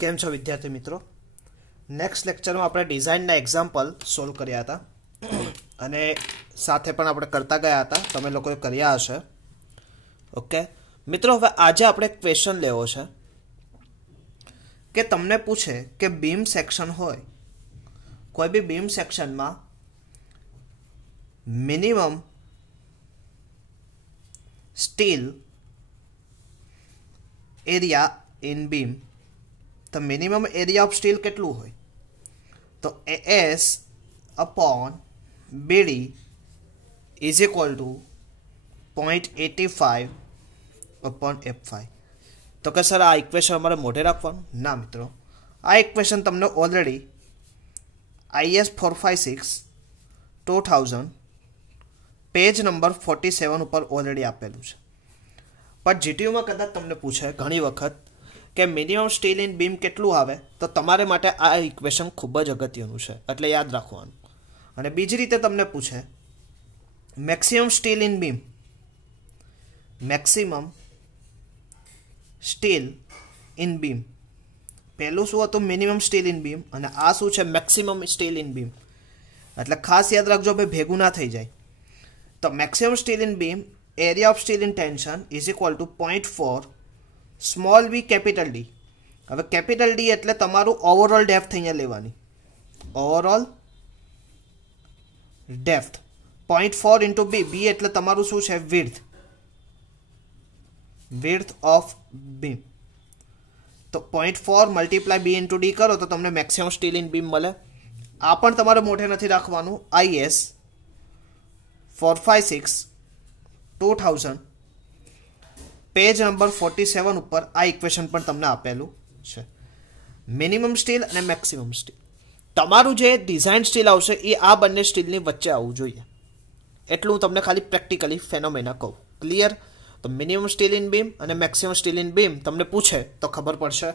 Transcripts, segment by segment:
केम छो विद्यार्थी मित्रों। नेक्स्ट लेक्चर में આપણે ડિઝાઇનના એક્ઝામ્પલ સોલ્વ કર્યા હતા અને સાથે પણ આપણે કરતા ગયા હતા, તમે લોકોએ કર્યા હશે। ઓકે મિત્રો, હવે આજે આપણે ક્વેશ્ચન લેવો છે કે તમને પૂછે કે બીમ સેક્શન હોય, કોઈ બી બીમ સેક્શનમાં minimum steel area in beam, तो मिनिमम एरिया ऑफ स्टील केटलू होय तो AS upon BD is equal to 0.85 upon F5। तो क्या सर आ इक्वेशन हमारे मोटे रखवानुं? ना मित्रों, आ इक्वेशन तमने ऑलरेडी IS 456 2000 पेज नंबर 47 पर ऑलरेडी आपेलू है। पर जीटीयू में कदाच तमने पूछे घणी वखत કે મિનિમમ સ્ટીલ ઇન બીમ કેટલું આવે, તો તમારે માટે આ ઇક્વેશન ખૂબ જ અગત્યનું છે, એટલે યાદ રાખવાનું। અને બીજી રીતે તમને પૂછે maximum steel in beam, maximum steel in beam, પહેલું શું હતું મિનિમમ સ્ટીલ ઇન બીમ અને આ શું છે મેક્સિમમ સ્ટીલ ઇન બીમ, એટલે ખાસ યાદ રાખજો ભાઈ, ભેગું ના થઈ જાય। તો maximum steel in beam area of steel in tension is equal to 0.4 small V capital D. હવે કેપિટલ ડી એટલે તમારું ઓવરઓલ ડેપ્થ અહીંયા લેવાની, overall depth 0.4 into B, B એટલે તમારું શું છે વિડ્થ, વિડ્થ ઓફ બીમ। તો 0.4 મલ્ટીપ્લાય બી ઇન્ટુ ડી કરો તો તમને મેક્સિમમ સ્ટીલ ઇન બીમ મળે। આ પણ તમારે મોઢે નથી રાખવાનું, IS 456 2000 पेज नंबर 47 पर आ इक्वेशन पर तमने आपेलू है। मिनिमम स्टील और मैक्सिमम स्टील, तमारू जे डिजाइन स्टील आवशे ए आ बंने स्टीलनी वच्चे आववुं जोईए, एटलुं हूँ तमने खाली प्रेक्टिकली फेनोमेना कहूँ। क्लियर? तो मिनिमम स्टील इन बीम और मैक्सिमम स्टील इन बीम तमने पूछे तो खबर पड़शे।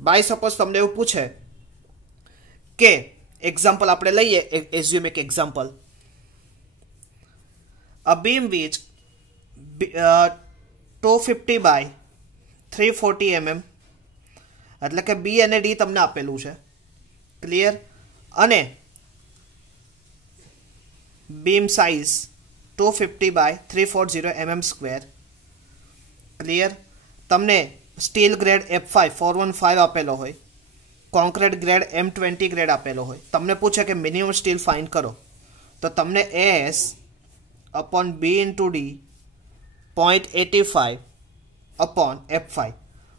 बाय सपोज तमने एवुं पूछे के एक्जाम्पल आपणे लईए, एज्यूम एक example, a beam which 250 by 340 mm એટલે કે બી અને ડી તમને આપેલું છે। ક્લિયર? અને beam size 250 by 340 mm square. Clear? તમને સ્ટીલ ગ્રેડ F5 415 આપેલો હોય, કોન્ક્રીટ ગ્રેડ M20 ગ્રેડ આપેલો હોય, તમને પૂછે કે મિનિમમ સ્ટીલ ફાઇન્ડ કરો, તો તમને AS upon B into D 0.85 upon F5।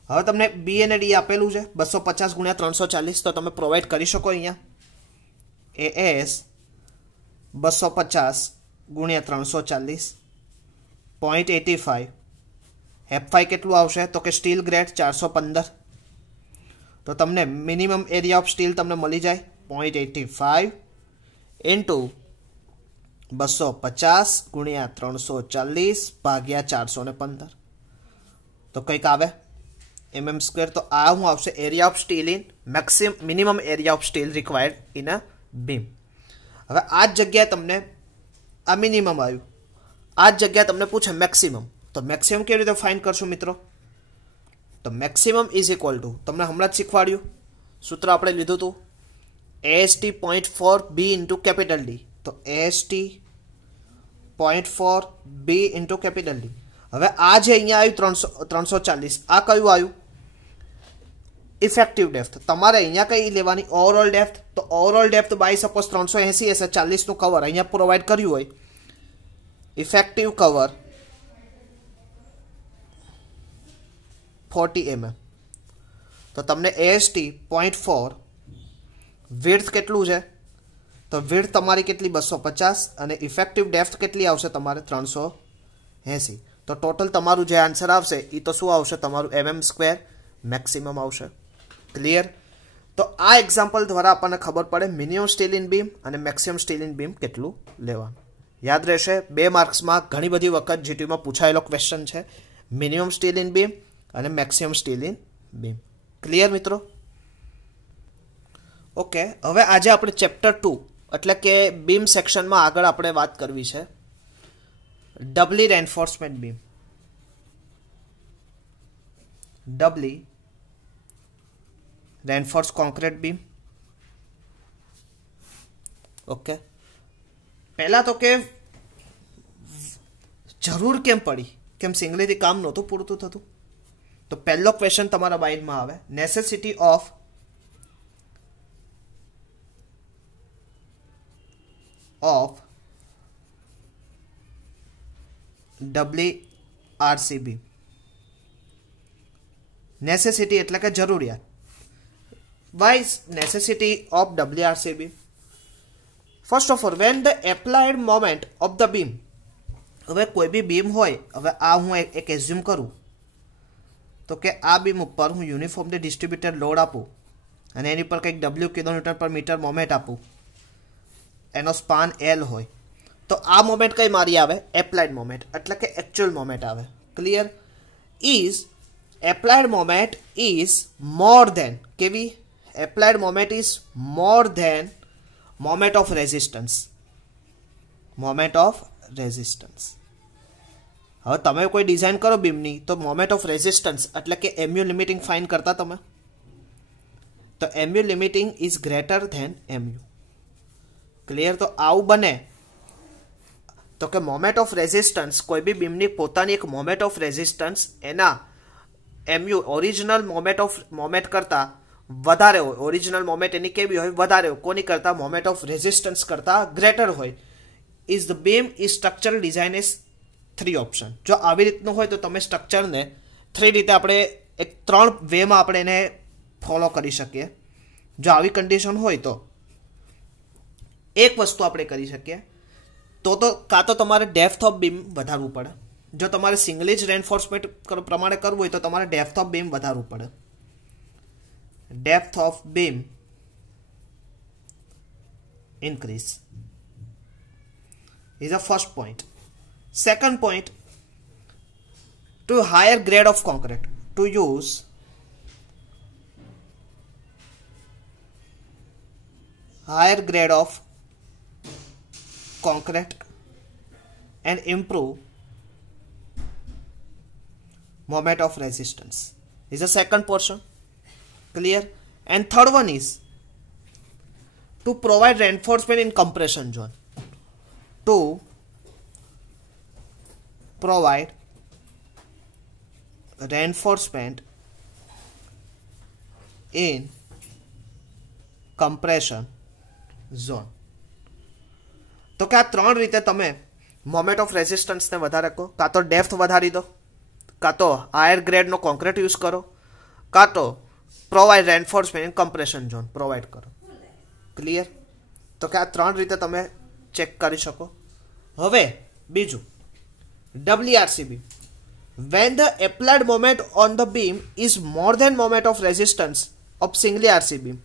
હવે તમને બી અને ડી આપેલું છે 250 ગુણ્યા 340, તો તમે પ્રોવાઈડ કરી શકો અહીંયા AS 250 ગુણ્યા 340 0.85, F5 કેટલું આવશે તો કે સ્ટીલ ગ્રેડ 415, તો તમને મિનિમમ એરિયા ઓફ સ્ટીલ તમને મળી જાય 0.85 ઇન્ટુ 250 गुणिया 340 भाग्या 415, तो कई आवे mm स्क्वेर। तो आ हूँ आवशे area of steel in minimum area of steel required in a beam. हवे आज जग्याए तमने आ मिनिमम आव्युं, आज जग्याए तमने पूछे मैक्सिमम, तो मैक्सिमम केवी रीते फाइंड करशो मित्रों? तो मैक्सिमम इज इक्वल टू तमने हमणां ज शीखवाड्युं, सूत्र आपणे लीधुं हतुं AST 0.4 B into capital D, तो AST 0.4 B into capital D. હવે આ જે અહીંયા આવ્યું 340, આ કયું આવ્યું ઇફેક્ટિવ ડેપ્થ। તમારે અહીંયા કઈ લેવાની ઓવરઓલ ડેપ્થ, તો ઓવરઓલ ડેપ્થ બાય સપોઝ 380 હશે, 40 નું કવર અહીંયા પ્રોવાઈડ કર્યું હોય, ઇફેક્ટિવ કવર 40 mm, તો તમને AST 0.4 વિડ્થ કેટલું છે, तो विड्थ तमारी केटली 250 અને इफेक्टिव डेप्थ केटली आवशे तमारे 380, तो टोटल तमारू जे आंसर आवशे ई तो शुं आवशे तमारू mm स्क्वेर मैक्सिमम आवशे। क्लियर? तो आ एक्जाम्पल द्वारा आपने खबर पड़े मिनिमम स्टील इन बीम और मैक्सिमम स्टील इन बीम केटलू लेवानुं। याद रहेशे, 2 मार्क्स में घणी बधी वखत जीटीयू में पूछायेलो क्वेश्चन है मिनिमम स्टील इन बीम और मैक्सिमम स्टील इन बीम। क्लियर मित्रों? ओके, हवे आजे आपणे चेप्टर 2 એટલે કે બીમ સેક્શનમાં આગળ આપણે વાત કરવી છે doubly reinforcement beam. Doubly reinforce concrete beam. Okay, પહેલા તો કે જરૂર કેમ પડી, કેમ સિંગલીથી કામ નહોતું પૂરતું થતું? તો પહેલો ક્વેશ્ચન તમારા માઇન્ડમાં આવે, નેસેસિટી ઓફ WRCB. નેસેસિટી એટલે કે જરૂરિયાત. Why is necessity of WRCB? First of all, when the applied moment of the beam, હવે કોઈ બી બીમ હોય, હવે આ હું એક એઝ્યુમ કરું તો કે આ બીમ ઉપર હું યુનિફોર્મલી ડિસ્ટ્રીબ્યુટેડ લોડ આપું અને એની પર કંઈક W kilonewton per metre moment આપું, એનો સ્પાન L હોય, તો આ મોમેન્ટ કઈ મારી આવે? એપ્લાઇડ મોમેન્ટ, એટલે કે એકચ્યુઅલ મોમેન્ટ આવે. Clear? Is applied moment is more than, કેવી? Applied moment is more than moment of resistance. Moment of resistance. હવે તમે કોઈ ડિઝાઇન કરો બીમની, તો મોમેન્ટ ઓફ રેઝિસ્ટન્સ એટલે કે MU લિમિટિંગ ફાઇન કરતા તમે, તો MU limiting is greater than MU. Clear? તો આવું બને તો કે મોમેન્ટ ઓફ રેઝિસ્ટન્સ, કોઈ બી બીમની પોતાની એક મોમેન્ટ ઓફ રેઝિસ્ટન્સ એના MU ઓરિજિનલ મોમેન્ટ કરતાં વધારે હોય. ઓરિજિનલ મોમેન્ટ એની કેવી હોય? વધારે હોય. કોની કરતાં? મોમેન્ટ ઓફ રેઝિસ્ટન્સ કરતાં ગ્રેટર હોય. Is the beam is structural design is 3 option. જો આવી રીતનું હોય તો તમે સ્ટ્રક્ચરને 3 રીતે આપણે 3 વેમાં આપણે એને ફોલો કરી શકીએ. જો આવી કન્ડિશન હોય તો એક વસ્તુ આપણે કરી શકીએ, તો કાં તો તમારે ડેપ્થ ઓફ બીમ વધારવું પડે. જો તમારે સિંગલી જ રેન્ફોર્સમેન્ટ પ્રમાણે કરવું હોય તો તમારે ડેપ્થ ઓફ બીમ વધારવું પડે. Depth of beam increase is a first point. Second point, to higher grade of concrete, to use higher grade of concrete and improve moment of resistance is the second portion. Clear? And third one is to provide reinforcement in compression zone. To provide reinforcement in compression zone. તો કે આ 3 રીતે તમે moment of રેઝિસ્ટન્સને વધારે કહો, કાં તો ડેપ્થ વધારી દો, કાં તો હાયર ગ્રેડનો કોન્ક્રીટ યુઝ કરો, કાં તો provide reinforcement in compression zone provide કરો. ક્લિયર? તો કે આ 3 રીતે તમે ચેક કરી શકો. હવે બીજું, WRCB, when the applied moment on the beam is more than moment of resistance of singly RC beam,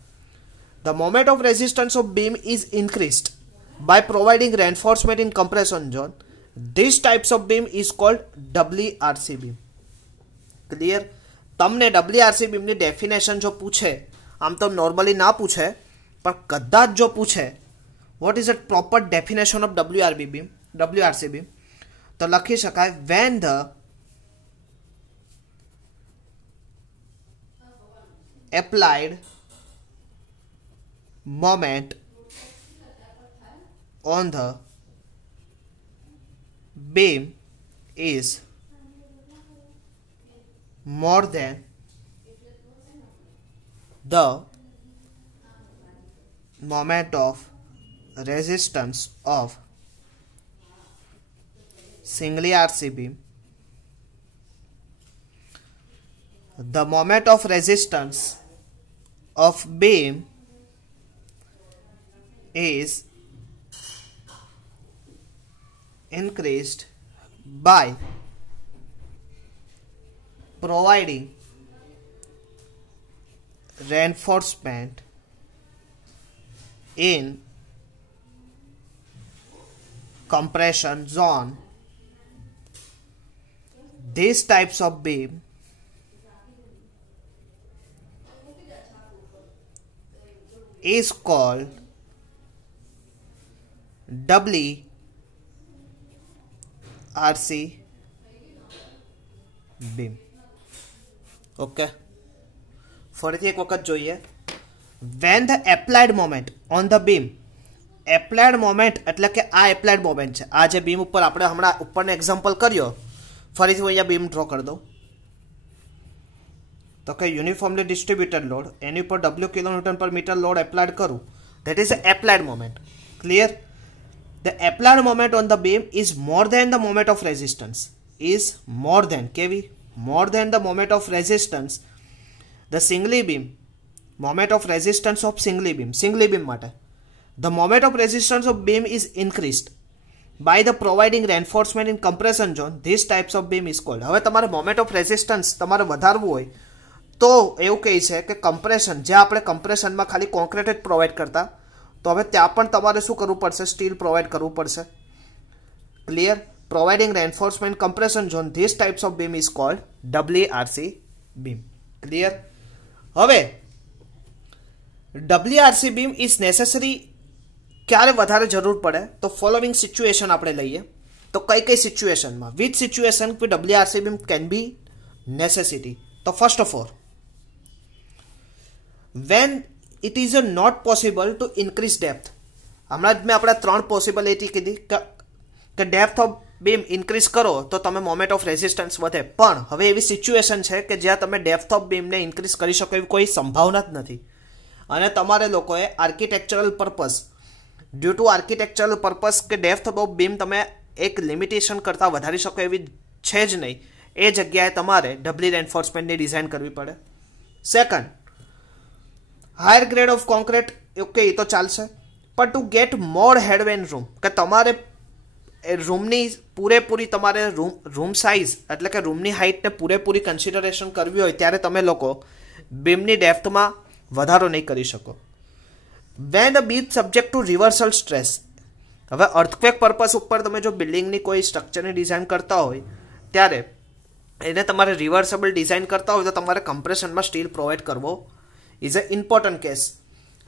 the moment of resistance of beam is increased by providing reinforcement in compression zone. This types of beam is called WRC beam. Clear? તમને WRC બીમની definition જો પૂછે, આમ તો normally ના પૂછે, પણ કદાચ જો પૂછે what is a proper definition of WRC beam, તો લખી શકાય van the applied moment on the beam is more than the moment of resistance of singly RC beam. The moment of resistance of beam is increased by providing reinforcement in compression zone. These types of beam is called WRC beam. Okay. ફરીથી એક વખત જોઈએ. Van the applied moment on the beam, applied moment એટલે કે આ applied moment છે. આ જે બીમ ઉપર આપણે હમણાં ઉપરનો એક્ઝામ્પલ કર્યો, ફરીથી હું અહીંયા બીમ ડ્રો કરી દઉં. તો કે યુનિફોર્મલી ડિસ્ટ્રીબ્યુટેડ લોડ, એની ઉપર W kilonewton per metre load applied કરું, that is applied moment. Clear? The applied moment on the beam is more than the moment of resistance. Is more than, કેવી? More than the moment of resistance the singly beam, moment of resistance of singly beam, singly beam માટે the moment of resistance of beam is increased by the providing reinforcement in compression zone. These types of beam is called. હવે તમારે moment of resistance તમારે વધારવું હોય તો એવું કહે છે કે કમ્પ્રેશન, જે આપણે કમ્પ્રેશનમાં ખાલી કોન્ક્રીટ જ પ્રોવાઈડ કરતા, તો હવે ત્યાં પણ તમારે શું કરવું પડશે? સ્ટીલ પ્રોવાઈડ કરવું પડશે. Clear? Providing reinforcement compression zone, this types of beam is called WRC beam. Clear? હવે WRC બીમ ઇઝ નેસેસરી ક્યારે વધારે જરૂર પડે? તો ફોલોવિંગ સિચ્યુએશન આપણે લઈએ. તો કઈ કઈ સિચ્યુએશનમાં, which situation WRC beam can be necessity? તો first of all, when it is not possible to increase depth. હમણાં જ મેં આપણા 3 પોસિબિલિટી કીધી કે ડેપ્થ ઓફ બીમ ઇન્ક્રીઝ કરો તો તમે મોમેન્ટ ઓફ રેઝિસ્ટન્સ વધે. પણ હવે એવી સિચ્યુએશન છે કે જ્યાં તમે ડેપ્થ ઓફ બીમને ઇન્ક્રીઝ કરી શકો એવી કોઈ સંભાવના જ નથી, અને તમારે લોકોએ architectural purpose, due to architectural purpose કે ડેપ્થ ઓફ બીમ તમે એક લિમિટેશન કરતાં વધારી શકો એવી છે જ નહીં, એ જગ્યાએ તમારે ડબલી રેન્ફોર્સમેન્ટની ડિઝાઇન કરવી પડે. Second, higher grade of concrete, okay એ તો ચાલશે, પણ to get more headway in room, કે તમારે રૂમની પૂરેપૂરી, તમારે રૂમ સાઇઝ એટલે કે રૂમની હાઇટને પૂરેપૂરી કન્સિડરેશન કરવી હોય ત્યારે તમે લોકો બીમની ડેપ્થમાં વધારો નહીં કરી શકો. When the beam subject to reversal stress, હવે અર્થક્વેક પર્પસ ઉપર તમે જો બિલ્ડિંગની કોઈ સ્ટ્રક્ચરની ડિઝાઇન કરતા હોય ત્યારે એને તમારે રિવર્સેબલ ડિઝાઇન કરતા હોય તો તમારે કમ્પ્રેશનમાં સ્ટીલ પ્રોવાઈડ કરવો ઇઝ અ ઇમ્પોર્ટન્ટ કેસ.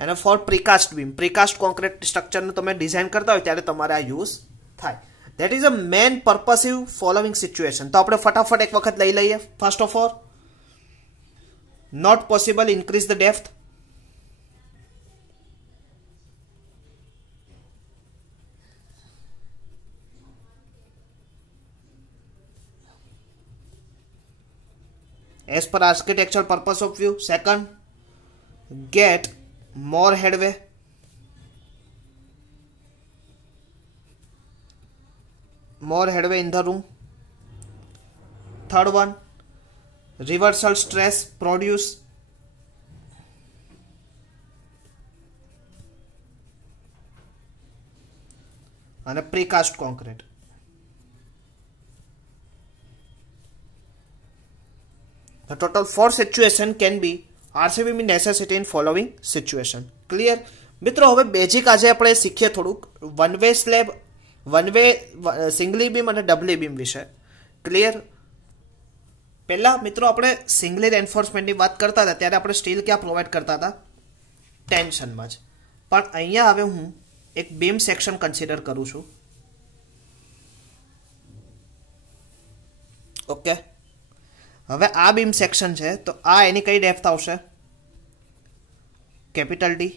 અને for precast beam, precast concrete સ્ટ્રક્ચરનું તમે ડિઝાઇન કરતા હોય ત્યારે તમારે આ યુઝ થાય. That is a man purposive following situation. તો આપણે ફટાફટ એક વખત લઈ લઈએ. First of all, not possible increase the depth. As per architectural purpose of view. Second, get more headway. More headway in the room. Third one, reversal stress produce. And a precast concrete. The total 4 situation can be RC beam necessity in following situation. Clear? મિત્રો હવે basic આજે આપણે શીખીએ થોડુંક one way slab, one way singly beam અને ડબલી beam વિશે. Clear? પહેલા મિત્રો આપણે સિંગલી રેન્ફોર્સમેન્ટની વાત કરતા હતા ત્યારે આપણે સ્ટીલ ક્યાં પ્રોવાઈડ કરતા હતા? ટેન્શનમાં જ. પણ અહીંયા હવે હું એક બીમ સેક્શન કન્સિડર કરું છું. ઓકે, હવે આ બીમ સેક્શન છે તો આ એની કઈ ડેપ્થ આવશે? Capital D.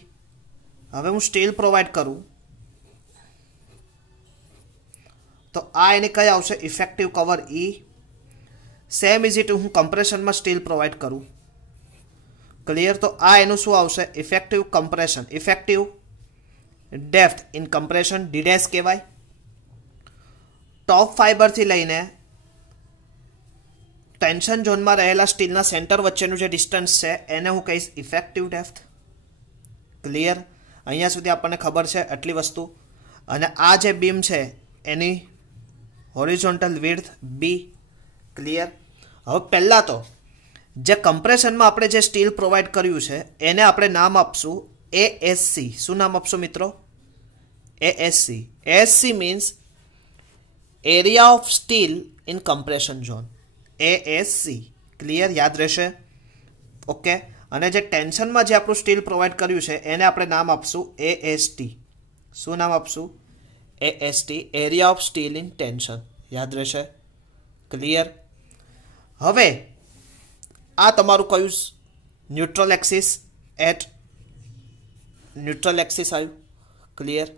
હવે હું સ્ટીલ પ્રોવાઈડ કરું તો આ એની કઈ આવશે? Effective cover E. Same is it હું કમ્પ્રેશનમાં સ્ટીલ પ્રોવાઈડ કરું. ક્લિયર? તો આ એનું શું આવશે? Effective compression, effective depth in compression D dash કહેવાય. ટોપ ફાઈબરથી લઈને ટેન્શન ઝોનમાં રહેલા સ્ટીલના સેન્ટર વચ્ચેનું જે ડિસ્ટન્સ છે એને હું કહીશ ઇફેક્ટિવ ડેપ્થ. ક્લિયર? અહીંયા સુધી આપણને ખબર છે આટલી વસ્તુ. અને આ જે બીમ છે એની હોરિઝોન્ટલ વિડ્થ B. ક્લિયર? હવે પહેલાં તો જે કમ્પ્રેશનમાં આપણે જે સ્ટીલ પ્રોવાઈડ કર્યું છે એને આપણે નામ આપશું ASC. શું નામ આપશું મિત્રો? ASC. ASC means area of steel in compression zone. ASC. Clear? યાદ રહેશે. ઓકે, અને જે ટેન્શનમાં જે આપણું સ્ટીલ પ્રોવાઈડ કર્યું છે એને આપણે નામ આપશું AST. શું નામ આપશું? AST, area of steel in tension. યાદ રહેશે. ક્લિયર? હવે આ તમારું કયું neutral axis at neutral axis આવ્યું. ક્લિયર.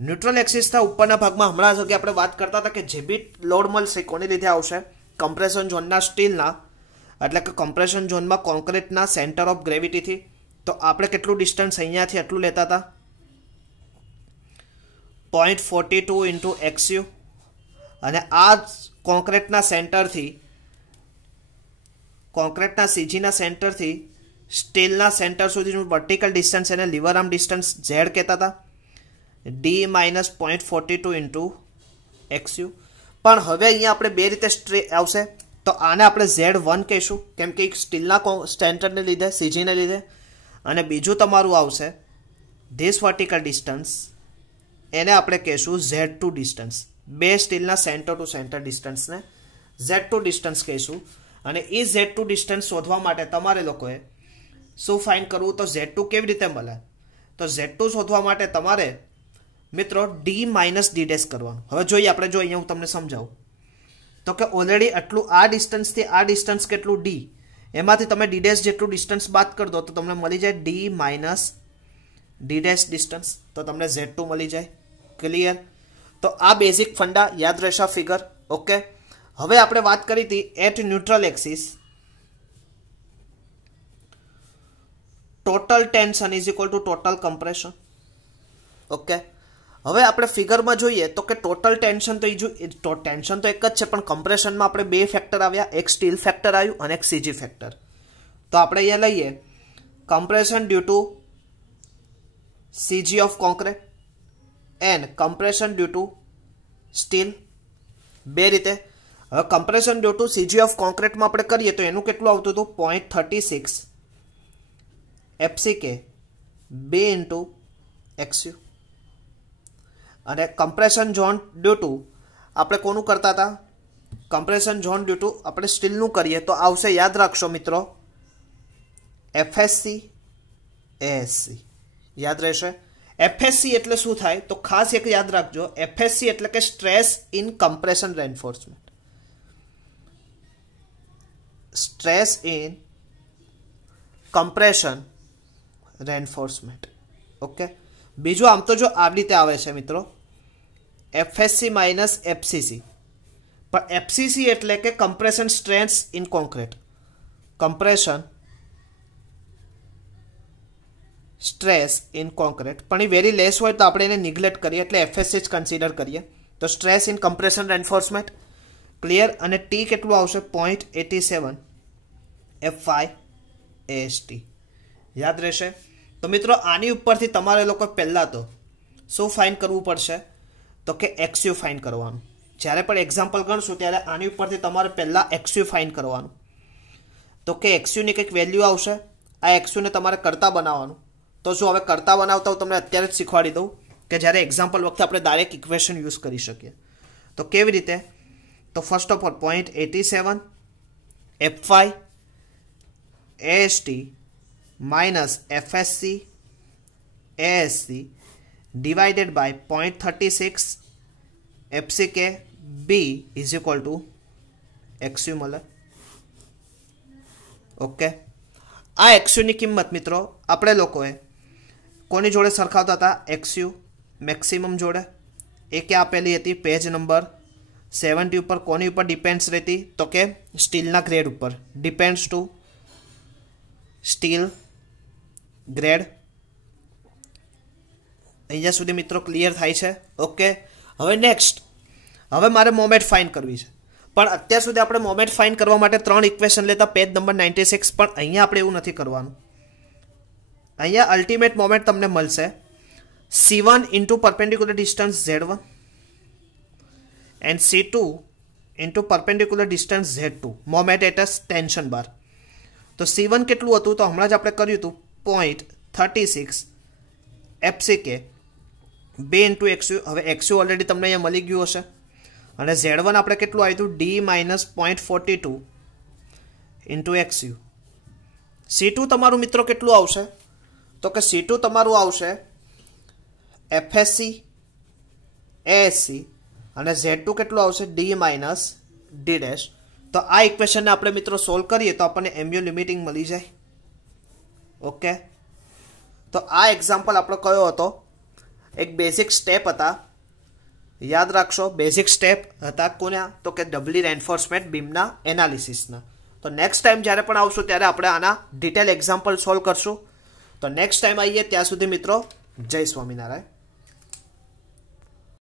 ન્યુટ્રલ એક્સિસના ઉપરના ભાગમાં હમણાં જ આપણે વાત કરતા હતા કે જે બી લોડ મળશે કોને લીધે આવશે, કમ્પ્રેશન ઝોનના સ્ટીલના, એટલે કે કમ્પ્રેશન ઝોનમાં કોન્ક્રીટના સેન્ટર ઓફ ગ્રેવિટીથી. તો આપણે કેટલું ડિસ્ટન્સ અહીંયાથી એટલું લેતા હતા 0.42 ઇન્ટુ XU, અને આ કોન્ક્રીટના સેન્ટરથી, કોન્ક્રીટના સીજીના સેન્ટરથી સ્ટીલના સેન્ટર સુધીનું વર્ટિકલ ડિસ્ટન્સ એને લીવર આર્મ ડિસ્ટન્સ Z કહેતા હતા, D માઇનસ 0.42 ઇન્ટુ XU. પણ હવે અહીંયા આપણે બે રીતે આવશે. તો આને આપણે Z1 કહીશું કેમ કે સ્ટીલના સેન્ટરને લીધે, સીજીને લીધે, અને બીજું તમારું આવશે ધીસ વર્ટિકલ ડિસ્ટન્સ, એને આપણે કહીશું Z2 ડિસ્ટન્સ. બે સ્ટીલના સેન્ટર ટુ સેન્ટર ડિસ્ટન્સને Z2 ડિસ્ટન્સ કહીશું. અને એ Z2 ડિસ્ટન્સ શોધવા માટે તમારે લોકોએ શું ફાઇન્ડ કરવું, તો Z2 કેવી રીતે મળે, તો Z2 શોધવા માટે તમારે મિત્રો D માઇનસ D ડેશ કરવાનું. હવે જોઈએ આપણે, જો અહીંયા હું તમને સમજાવું તો કે ઓલરેડી આટલું આ ડિસ્ટન્સથી આ ડિસ્ટન્સ કેટલું D, એમાંથી તમે D ડેશ જેટલું ડિસ્ટન્સ બાદ કરી દો તો તમને મળી જાય D minus D dash distance, તો તમને Z2 મળી જાય. ક્લિયર. તો આ બેઝિક ફંડા યાદ રહેશે ફિગર. ઓકે. હવે આપણે વાત કરી હતી at neutral axis total tension is equal to total compression. Okay. હવે આપણે ફિગરમાં જોઈએ તો કે ટોટલ ટેન્શન તો ટેન્શન તો એક જ છે, પણ કમ્પ્રેશનમાં આપણે બે ફેક્ટર આવ્યા, એક સ્ટીલ ફેક્ટર આવ્યું અને એક સીજી ફેક્ટર. તો આપણે અહીંયા લઈએ compression due to CG of concrete and compression due to steel, બે રીતે. હવે compression due to CG of કોન્ક્રીટમાં આપણે કરીએ તો એનું કેટલું આવતું હતું 0.36 FCK 2 ઇન્ટુ XU. અને કમ્પ્રેશન ઝોન ડ્યુ ટુ આપણે કોનું કરતા હતા, કમ્પ્રેશન ઝોન ડ્યુ ટુ આપણે સ્ટીલનું કરીએ તો આવશે, યાદ રાખશો મિત્રો, FSC ASC. યાદ રહેશે. FSC એટલે શું થાય તો ખાસ એક યાદ રાખજો, FSC એટલે કે stress in compression reinforcement. Stress in compression reinforcement. Okay. બીજું આમ તો જો આવી રીતે આવે છે મિત્રો FSC માઇનસ FCC, પણ FCC એટલે કે compression stress in concrete, compression stress in concrete, પણ એ વેરી લેસ હોય તો આપણે એને નિગ્લેક્ટ કરીએ એટલે FSC જ કન્સિડર કરીએ. તો stress in compression reinforcement. Clear. અને T કેટલું આવશે 0.87 FY AST. યાદ રહેશે. તો મિત્રો આની ઉપરથી તમારે લોકો પહેલાં તો શું ફાઇન્ડ કરવું પડશે તો કે XU ફાઇન્ડ કરવાનું. જ્યારે પણ એક્ઝામ્પલ ગણશું ત્યારે આની ઉપરથી તમારે પહેલાં XU ફાઇન્ડ કરવાનું. તો કે XUની કંઈક વેલ્યુ આવશે, આ XUને તમારે કરતા બનાવવાનું. તો શું હવે કરતા બનાવતા હું તમને અત્યારે જ શીખવાડી દઉં કે જ્યારે એક્ઝામ્પલ વખતે આપણે ડાયરેક્ટ ઇક્વેશન યુઝ કરી શકીએ. તો કેવી રીતે, તો first of all 0.87 FY AST minus FSC ASC divided by 0.36 FCK B is equal to XU મળે. ઓકે. આ XUની કિંમત મિત્રો આપણે લોકોએ કોની જોડે સરખાવતા હતા, XU મેક્સિમમ જોડે. એ કે આપેલી હતી પેજ નંબર 70 ઉપર. કોની ઉપર ડિપેન્ડ્સ રહેતી તો કે સ્ટીલના ગ્રેડ ઉપર, ડિપેન્ડ્સ ટુ સ્ટીલ ગ્રેડ. અહીંયા સુધી મિત્રો ક્લિયર થાય છે. ઓકે. હવે નેક્સ્ટ, હવે મારે મોમેન્ટ ફાઇન્ડ કરવી છે, પણ અત્યાર સુધી આપણે મોમેન્ટ ફાઇન્ડ કરવા માટે 3 ઇક્વેશન લેતા પેજ નંબર 96, પણ અહીંયા આપણે એવું નથી કરવાનું. અહીંયા અલ્ટિમેટ મોમેન્ટ તમને મળશે C1 into perpendicular distance Z1 and C2 into perpendicular distance Z2 moment at tension bar. તો C1 કેટલું હતું તો હમણાં જ આપણે કર્યું હતું 0.36 FCK 2 ઇન્ટુ XU. હવે XU ઓલરેડી તમને અહીંયા મળી ગયું હશે. અને Z1 આપણે કેટલું આવ્યું હતું D minus 0.42 into XU. C2 તમારું મિત્રો કેટલું આવશે તો કે C2 તમારું આવશે FSC ASC અને Z2 કેટલું આવશે D માઇનસ D ડેશ. તો આ ઇક્વેશનને આપણે મિત્રો સોલ્વ કરીએ તો આપણને MU લિમિટિંગ મળી જાય. ઓકે, તો આ એક્ઝામ્પલ આપણો કયો હતો? એક બેઝિક સ્ટેપ હતા, યાદ રાખશો. બેઝિક સ્ટેપ હતા કોના? તો કે ડબલી રેન્ફોર્સમેન્ટ બીમના એનાલિસિસના. તો નેક્સ્ટ ટાઈમ જ્યારે પણ આવશું ત્યારે આપણે આના ડિટેલ એક્ઝામ્પલ સોલ્વ કરશું. તો નેક્સ્ટ ટાઈમ આવીએ, ત્યાં સુધી મિત્રો જય સ્વામિનારાયણ.